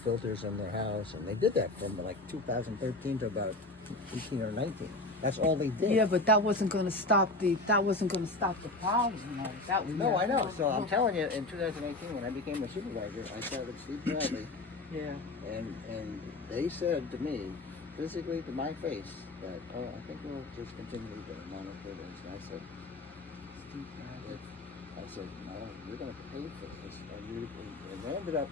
filters in their house, and they did that from like 2013 to about 18 or 19. That's all they did. Yeah, but that wasn't going to stop the problem. No, that was No, I know. So I'm telling you, in 2018, when I became a supervisor, I sat with Steve Bradley, Yeah. and they said to me, physically to my face, that I think we'll just continue to monitor this. And I said, no, you're going to pay for this, and they ended up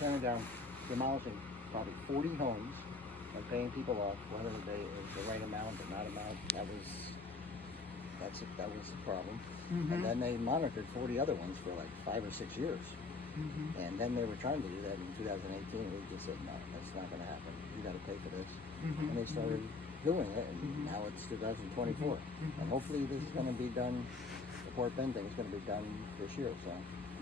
tearing down, demolishing probably 40 homes. And paying people off, whether they it was the right amount or not amount, that was the problem. Mm-hmm. And then they monitored 40 other ones for like 5 or 6 years. Mm-hmm. And then they were trying to do that in 2018. We just said, no, that's not going to happen. You got to pay for this. Mm-hmm. And they started doing it, and now it's 2024. Mm-hmm. And hopefully this is going to be done. The Port Bend thing is going to be done this year. So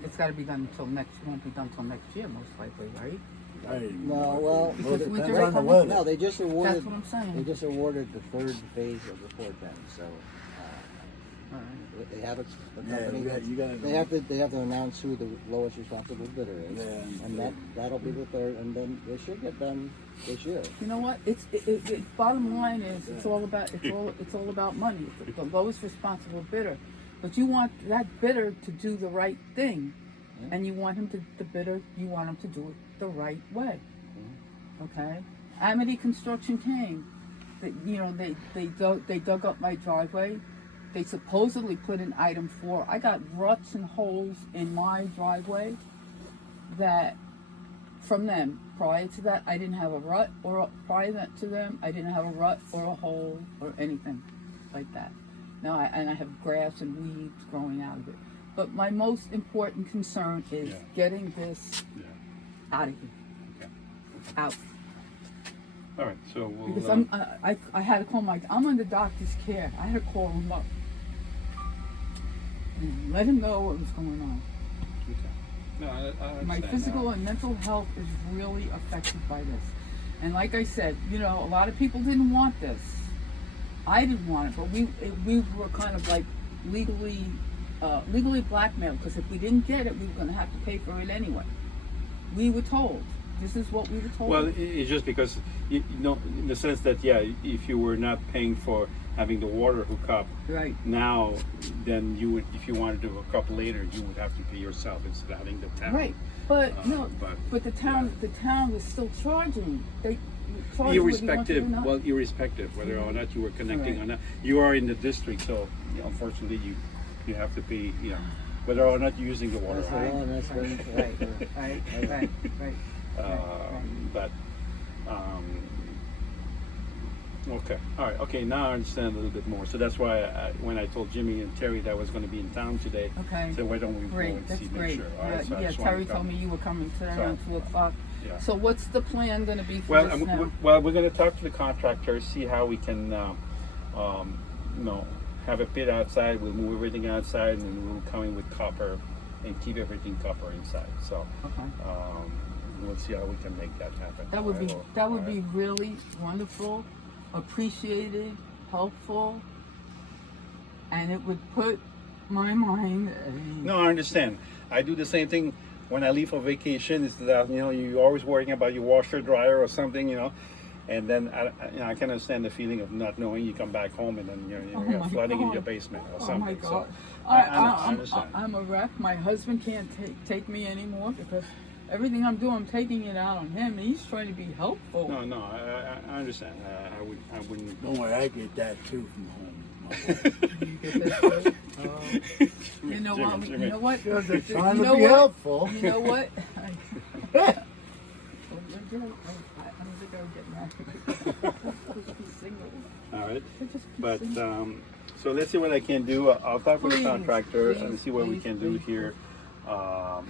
It's got to be done until next. Won't be done until next year, most likely, right? no, well, Because winter on the coming. weather. no, they just awarded. That's what I'm saying. They just awarded the 3rd phase of the Port Bend. So. All right. They have a Yeah, company. you gotta They have to announce who the lowest responsible bidder is, Yeah. and that'll be the 3rd, and then they should get done this year. You know what? It's bottom line is it's all about money. It's the lowest responsible bidder, but you want that bidder to do the right thing, and you want him to you want him to do it the right way. Okay. Amity Construction came. They dug up my driveway. They supposedly put in item 4. I got ruts and holes in my driveway that from them. Prior to that, I didn't have a rut, or prior to them, I didn't have a rut or a hole or anything like that. Now, I have grass and weeds growing out of it. But my most important concern is getting this out of here. Okay. Out. All right, so we'll. Because I had to call I'm under doctor's care. I had to call him up and let him know what was going on. Okay. No, I understand My physical and mental health is really affected by this. And like I said, a lot of people didn't want this. I didn't want it, but we were kind of like legally blackmailed, because if we didn't get it, we were going to have to pay for it anyway. We were told. This is what we were told. Well, it's just because, in the sense that, if you were not paying for having the water hook up, right now, then you would, if you wanted to hook up later, you would have to pay yourself instead of having the town. Right, but the town was still charging. They charged irrespective, whether or not you were connecting or not, you are in the district, so unfortunately you have to pay, whether or not you're using the water. That's the law, and that's Right. But okay, all right, okay. Now I understand a little bit more. So that's why when I told Jimmy and Terry that I was going to be in town today, so why don't we go and that's see, great. make sure? All right, so I just wanted Terry to told come. me you were coming today So, around 2:00. Yeah. So what's the plan going to be for Well, this now? we're going to talk to the contractor, see how we can, have a pit outside. We'll move everything outside, and then we'll come in with copper and keep everything copper inside. So Okay. we'll see how we can make that happen. That would be All right. be really wonderful, appreciated, helpful, and it would put my mind at ease. No, I understand. I do the same thing when I leave for vacation. Is that you're always worrying about your washer, dryer, or something, and then I can understand the feeling of not knowing. You come back home and then you're flooding in your basement or something. Oh my God! So, I understand. I'm a wreck. My husband can't take me anymore because everything I'm doing, I'm taking it out on him. And he's trying to be helpful. No, I understand. I wouldn't. Don't worry, I get that too from home. You get that too? You know what? Jimmy. You know what? Trying You to know be what? helpful. You know what? I don't think I would get married. Just be single. All right, Just be but single. so let's see what I can do. I'll talk with the Please, contractor and see what we please, can do please. here. Yeah.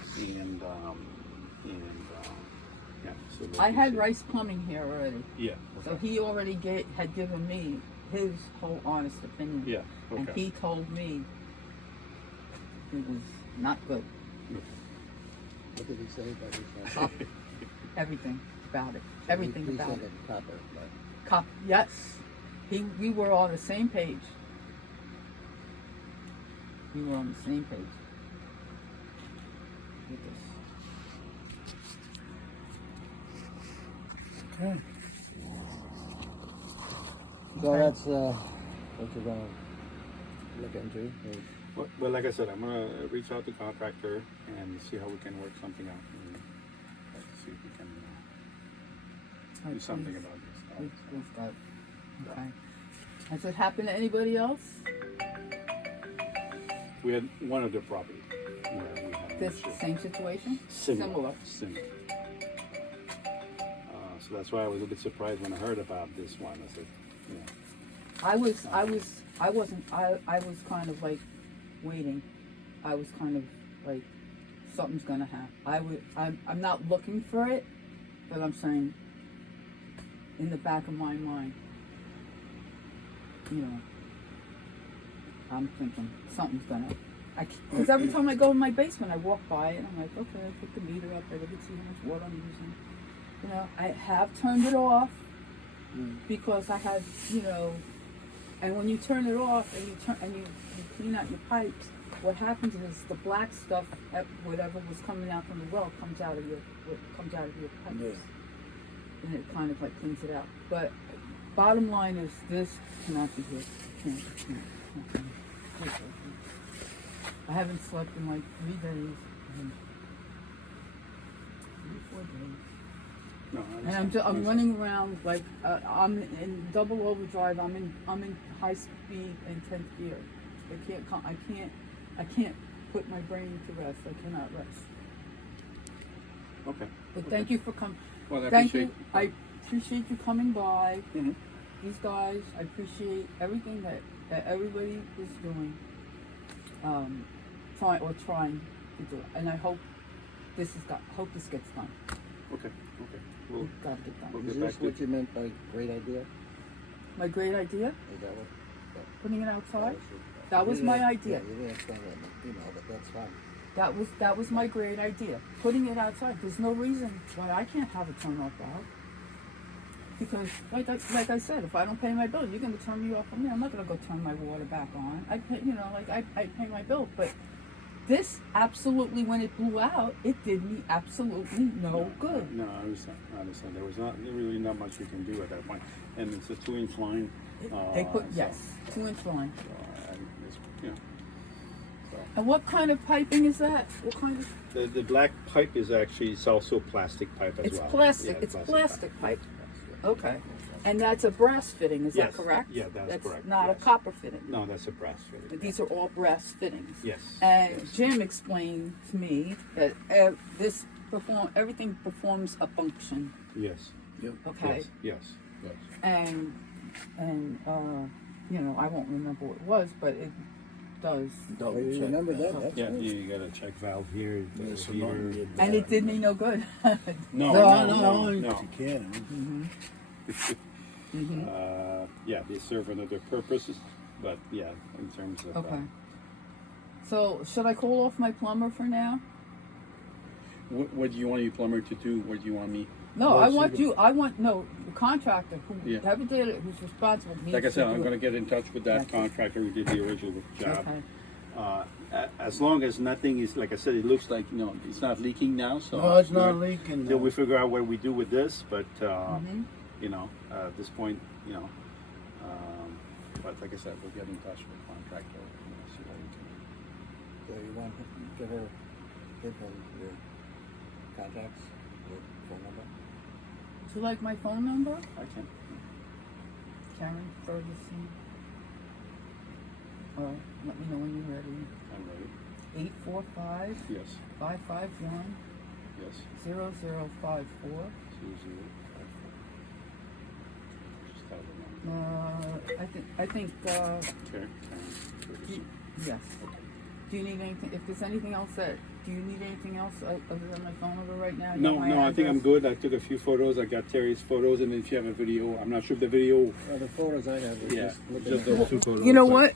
So let I me had see. Rice Plumbing here already, Yeah. so Okay. he already had given me his whole honest opinion. Yeah. And Okay. he told me it was not good. What did he say about his Everything about it. Everything he about said it. that copper, but Yes. We were on the same page. We were on the same page with this. Okay. So Okay. that's what you're gonna look into. Is Well, like I said, I'm gonna reach out to contractor and see how we can work something out. And see if we can do something about this. We've got, okay. Has it happened to anybody else? We had one other property where we had an This issue. same situation? Similar. So that's why I was a bit surprised when I heard about this one. I said, you know, I was kind of like waiting. I was kind of like, something's gonna happen. I'm not looking for it, but I'm saying, in the back of my mind, you know, I'm thinking something's gonna, because every time I go in my basement, I walk by it, and I'm like, okay, I put the meter up, I look and see how much water I'm using. You know, I have turned it off, because I had, you know, and when you turn it off and you clean out your pipes, what happens is the black stuff, whatever was coming out from the well, comes out of your pipes, Yeah. and it kind of like cleans it out. But bottom line is, this cannot be good. Can't. I haven't slept in like 3 days, 3 or 4 days. no, I And understand. I'm running around like I'm in double overdrive. I'm in high speed in 10th gear. I can't put my brain to rest. I cannot rest. Okay. But thank you for coming. Well, I Thank appreciate. you. I appreciate you coming by. Mhm. These guys. I appreciate everything that everybody is doing. Trying to do it. And I hope this gets done. Okay. We'll It's got to get done. We'll is get this back to what you meant by great idea? My great idea, Is that what? putting it outside. your- That was you my didn't- idea. Yeah, you didn't explain that in the email, but that's fine. That was my great idea. Putting it outside. There's no reason why I can't have it turned off valve. Because like I said, if I don't pay my bill, you're gonna turn me off from me. I'm not gonna go turn my water back on. I pay, I pay my bill. But this absolutely, when it blew out, it did me absolutely no good. No, I understand. There was really not much we can do at that point, and it's a 2-inch line. They put so- yes, 2-inch line. and it's, you know, so. And what kind of piping is that? What kind of? The black pipe is actually, it's also plastic pipe as It's well. plastic. Yeah, It's plastic pipe. Yes. Okay. And that's a brass fitting, is Yes. that correct? Yeah, that's correct, Not yes. a copper fitting. No, that's a brass fitting. These are all brass fittings. Yes. And yes. Jim explained to me that everything performs a function. Yes. Yep. Okay. Yes. And you know, I won't remember what it was, but it does. Well, Double you check remember that? that. That's Yeah, good. you got a check valve here. There's some here. money in And there. it did me no good. No, No, no. you can. Yeah, they serve another purposes, but yeah, in terms of. Okay. So should I call off my plumber for now? What do you want your plumber to do? What do you want me? No, Well, I so want you- the contractor Yeah. whoever did it, who's responsible. Like I said, I'm going going to get in touch with that Yes. contractor who did the original job. Okay. As long as nothing is, like I said, it looks like, it's not leaking now. So No, it's not we're- leaking. Until we figure out what we do with this, but Mhm. at this point, but like I said, we'll get in touch with the contractor. See what we can. So you want to give him your contacts, your phone number? Would you like my phone number? I can. Karen Ferguson. All right, let me know when you're ready. I'm ready. 845 Yes. 551 Yes. 0054. 2054. Just tell the number. I think, Okay. yes. Do you need anything, if there's anything else do you need anything else other than my phone number right now? You No, have my I think I'm address? good. I took a few photos. I got Terry's photos, and then if you have a video, I'm not sure if the video. The photos I have, Yeah, just look at just it. those 2 photos. You know but- what?